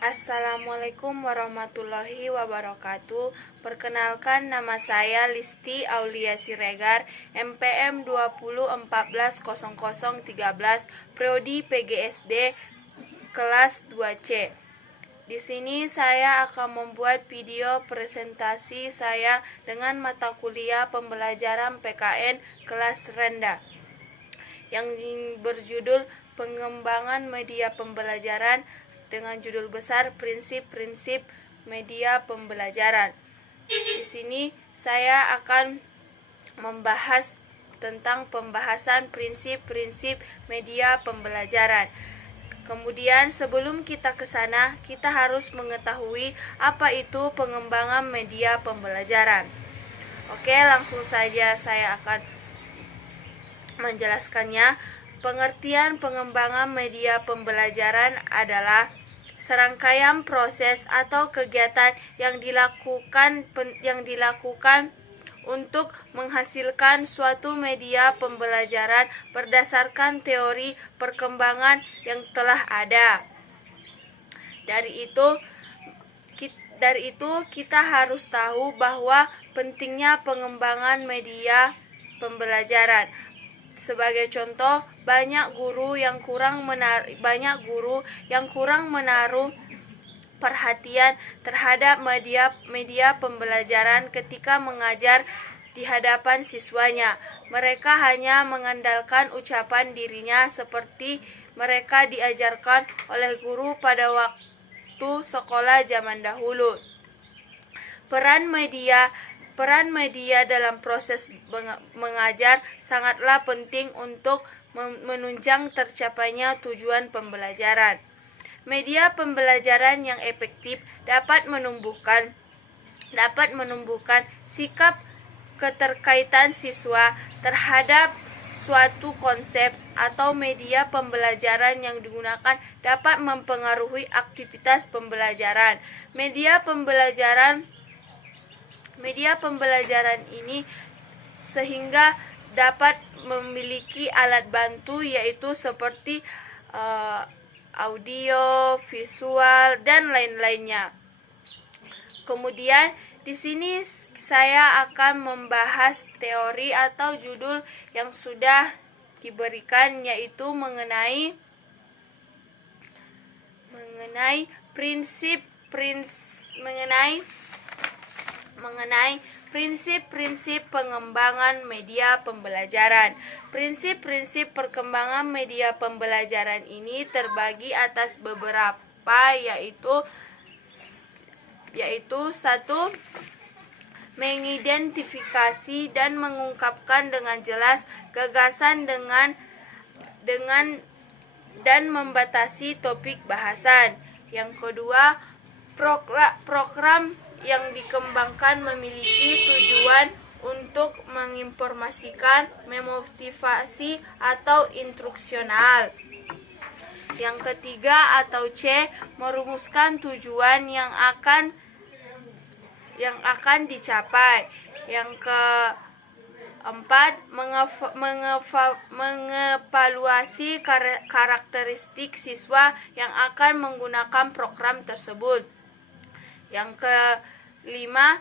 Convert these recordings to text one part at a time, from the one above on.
Assalamualaikum warahmatullahi wabarakatuh. Perkenalkan, nama saya Listi Aulia Siregar, MPM 20140013, Prodi PGSD kelas 2C. Di sini saya akan membuat video presentasi saya dengan mata kuliah pembelajaran PKN kelas rendah yang berjudul Pengembangan Media Pembelajaran dengan judul besar Prinsip-prinsip Media Pembelajaran. Di sini saya akan membahas tentang pembahasan prinsip-prinsip media pembelajaran. Kemudian sebelum kita ke sana, kita harus mengetahui apa itu pengembangan media pembelajaran. Oke, langsung saja saya akan menjelaskannya. Pengertian pengembangan media pembelajaran adalah serangkaian proses atau kegiatan yang dilakukan untuk menghasilkan suatu media pembelajaran berdasarkan teori perkembangan yang telah ada. Dari itu kita harus tahu bahwa pentingnya pengembangan media pembelajaran. Sebagai contoh, banyak guru yang kurang menaruh perhatian terhadap media pembelajaran ketika mengajar di hadapan siswanya. Mereka hanya mengandalkan ucapan dirinya seperti mereka diajarkan oleh guru pada waktu sekolah zaman dahulu. Peran media dalam proses mengajar sangatlah penting untuk menunjang tercapainya tujuan pembelajaran. Media pembelajaran yang efektif dapat menumbuhkan sikap keterkaitan siswa terhadap suatu konsep atau media pembelajaran yang digunakan dapat mempengaruhi aktivitas pembelajaran. Media pembelajaran ini sehingga dapat memiliki alat bantu yaitu seperti audio, visual, dan lain-lainnya. Kemudian di sini saya akan membahas teori atau judul yang sudah diberikan, yaitu mengenai prinsip-prinsip pengembangan media pembelajaran. Prinsip-prinsip perkembangan media pembelajaran ini terbagi atas beberapa, yaitu 1. Mengidentifikasi dan mengungkapkan dengan jelas gagasan dan membatasi topik bahasan. Yang kedua, program yang dikembangkan memiliki tujuan untuk menginformasikan, memotivasi, atau instruksional. Yang ketiga atau C, merumuskan tujuan yang akan dicapai. Yang keempat, mengevaluasi karakteristik siswa yang akan menggunakan program tersebut. Yang kelima,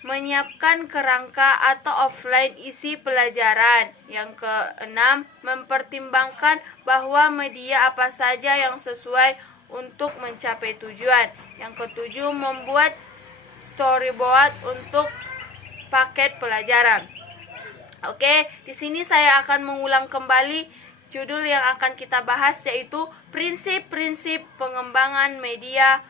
menyiapkan kerangka atau offline isi pelajaran. Yang keenam, mempertimbangkan bahwa media apa saja yang sesuai untuk mencapai tujuan. Yang ketujuh, membuat storyboard untuk paket pelajaran. Oke, di sini saya akan mengulang kembali judul yang akan kita bahas, yaitu prinsip-prinsip pengembangan media.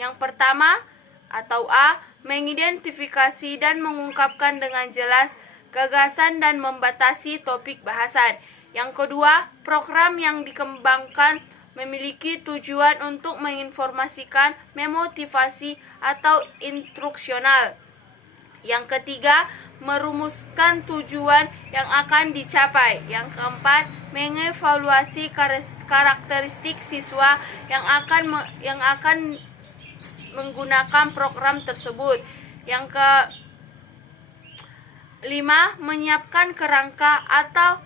Yang pertama atau A, mengidentifikasi dan mengungkapkan dengan jelas gagasan dan membatasi topik bahasan. Yang kedua, program yang dikembangkan memiliki tujuan untuk menginformasikan, memotivasi, atau instruksional. Yang ketiga, merumuskan tujuan yang akan dicapai. Yang keempat, mengevaluasi karakteristik siswa yang akan menggunakan program tersebut. Yang kelima, menyiapkan kerangka atau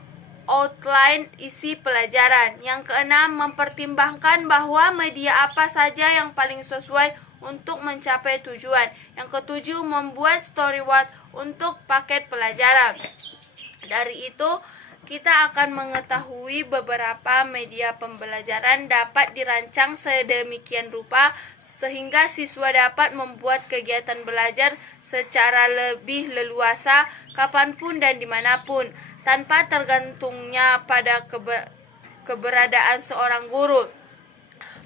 outline isi pelajaran. Yang keenam, mempertimbangkan bahwa media apa saja yang paling sesuai untuk mencapai tujuan. Yang ketujuh, membuat storyboard untuk paket pelajaran. Dari itu, kita akan mengetahui beberapa media pembelajaran dapat dirancang sedemikian rupa sehingga siswa dapat membuat kegiatan belajar secara lebih leluasa kapanpun dan dimanapun, tanpa tergantungnya pada keberadaan seorang guru.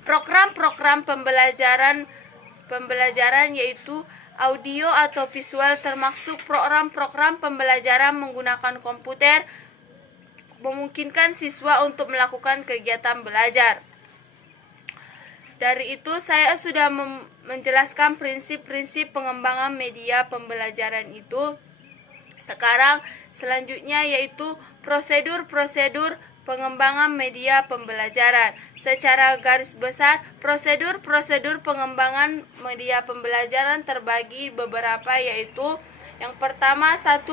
Program-program pembelajaran yaitu audio atau visual, termasuk program-program pembelajaran menggunakan komputer, memungkinkan siswa untuk melakukan kegiatan belajar. Dari itu, saya sudah menjelaskan prinsip-prinsip pengembangan media pembelajaran itu. Sekarang, selanjutnya yaitu prosedur-prosedur pengembangan media pembelajaran. Secara garis besar, prosedur-prosedur pengembangan media pembelajaran terbagi beberapa, yaitu yang pertama, 1.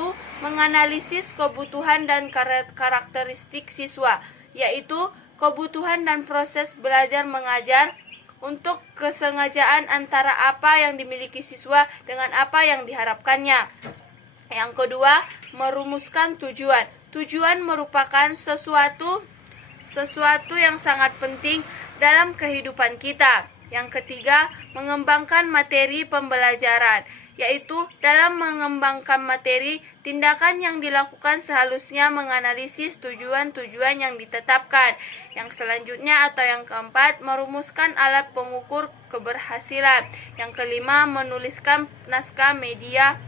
Menganalisis kebutuhan dan karakteristik siswa, yaitu kebutuhan dan proses belajar mengajar untuk kesengajaan antara apa yang dimiliki siswa dengan apa yang diharapkannya. Yang kedua, merumuskan tujuan. Tujuan merupakan sesuatu yang sangat penting dalam kehidupan kita. Yang ketiga, mengembangkan materi pembelajaran, yaitu dalam mengembangkan materi, tindakan yang dilakukan seharusnya menganalisis tujuan-tujuan yang ditetapkan. Yang selanjutnya atau yang keempat, merumuskan alat pengukur keberhasilan. Yang kelima, menuliskan naskah media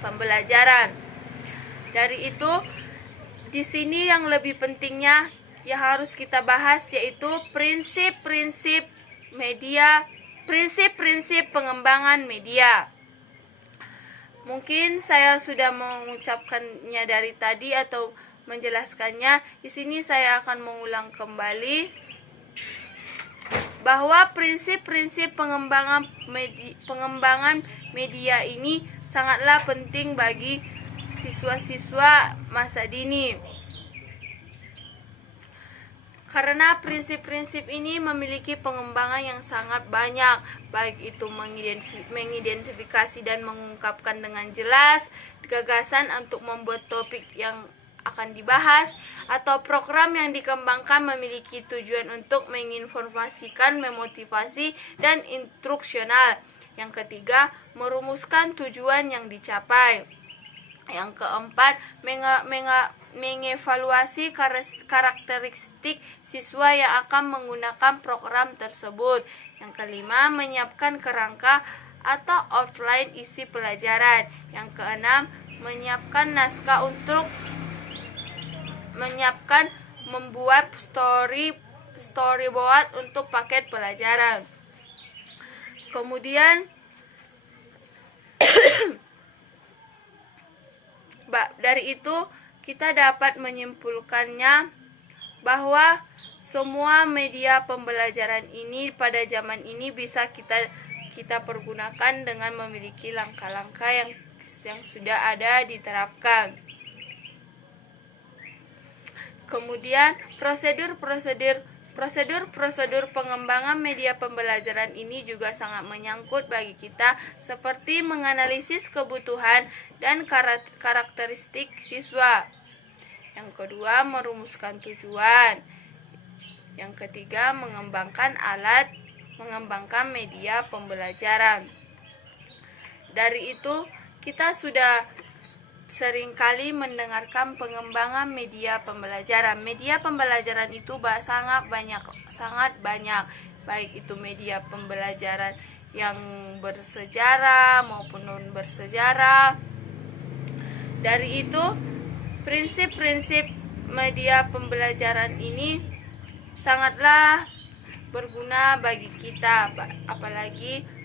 pembelajaran. Dari itu, di sini yang lebih pentingnya yang harus kita bahas yaitu prinsip-prinsip pengembangan media. Mungkin saya sudah mengucapkannya dari tadi atau menjelaskannya. Di sini saya akan mengulang kembali bahwa prinsip-prinsip pengembangan media ini sangatlah penting bagi siswa-siswa masa dini. Karena prinsip-prinsip ini memiliki pengembangan yang sangat banyak, baik itu mengidentifikasi dan mengungkapkan dengan jelas gagasan untuk membuat topik yang akan dibahas, atau program yang dikembangkan memiliki tujuan untuk menginformasikan, memotivasi, dan instruksional. Yang ketiga, merumuskan tujuan yang dicapai. Yang keempat, mengevaluasi karakteristik siswa yang akan menggunakan program tersebut. Yang kelima, menyiapkan kerangka atau outline isi pelajaran. Yang keenam, menyiapkan naskah untuk membuat storyboard untuk paket pelajaran. Kemudian dari itu kita dapat menyimpulkannya bahwa semua media pembelajaran ini pada zaman ini bisa kita pergunakan dengan memiliki langkah-langkah yang sudah ada diterapkan. Kemudian prosedur pengembangan media pembelajaran ini juga sangat menyangkut bagi kita, seperti menganalisis kebutuhan dan karakteristik siswa. Yang kedua, merumuskan tujuan. Yang ketiga, mengembangkan media pembelajaran. Dari itu, kita sudah seringkali mendengarkan pengembangan media pembelajaran. Media pembelajaran itu sangat banyak, baik itu media pembelajaran yang bersejarah maupun non bersejarah. Dari itu, prinsip-prinsip media pembelajaran ini sangatlah berguna bagi kita, apalagi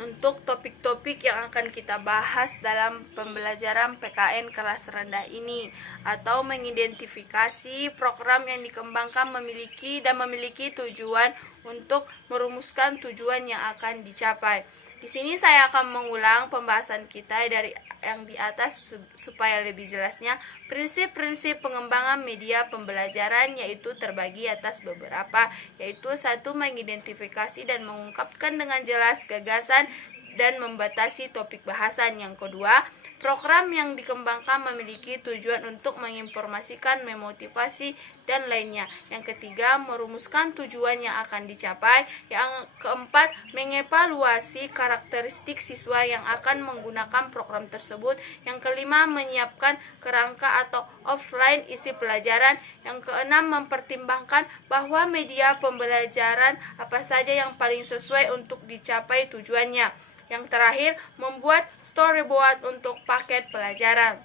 untuk topik-topik yang akan kita bahas dalam pembelajaran PKN kelas rendah ini, atau mengidentifikasi program yang dikembangkan memiliki tujuan untuk merumuskan tujuan yang akan dicapai. Di sini saya akan mengulang pembahasan kita dari yang di atas supaya lebih jelasnya. Prinsip-prinsip pengembangan media pembelajaran yaitu terbagi atas beberapa, yaitu satu, mengidentifikasi dan mengungkapkan dengan jelas gagasan dan membatasi topik bahasan. Yang kedua, program yang dikembangkan memiliki tujuan untuk menginformasikan, memotivasi, dan lainnya. Yang ketiga, merumuskan tujuan yang akan dicapai. Yang keempat, mengevaluasi karakteristik siswa yang akan menggunakan program tersebut. Yang kelima, menyiapkan kerangka atau offline isi pelajaran. Yang keenam, mempertimbangkan bahwa media pembelajaran apa saja yang paling sesuai untuk dicapai tujuannya. Yang terakhir, membuat storyboard untuk paket pelajaran.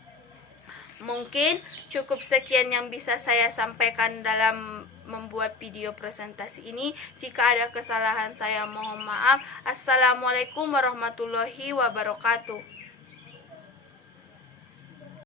Mungkin cukup sekian yang bisa saya sampaikan dalam membuat video presentasi ini. Jika ada kesalahan saya mohon maaf. Assalamualaikum warahmatullahi wabarakatuh.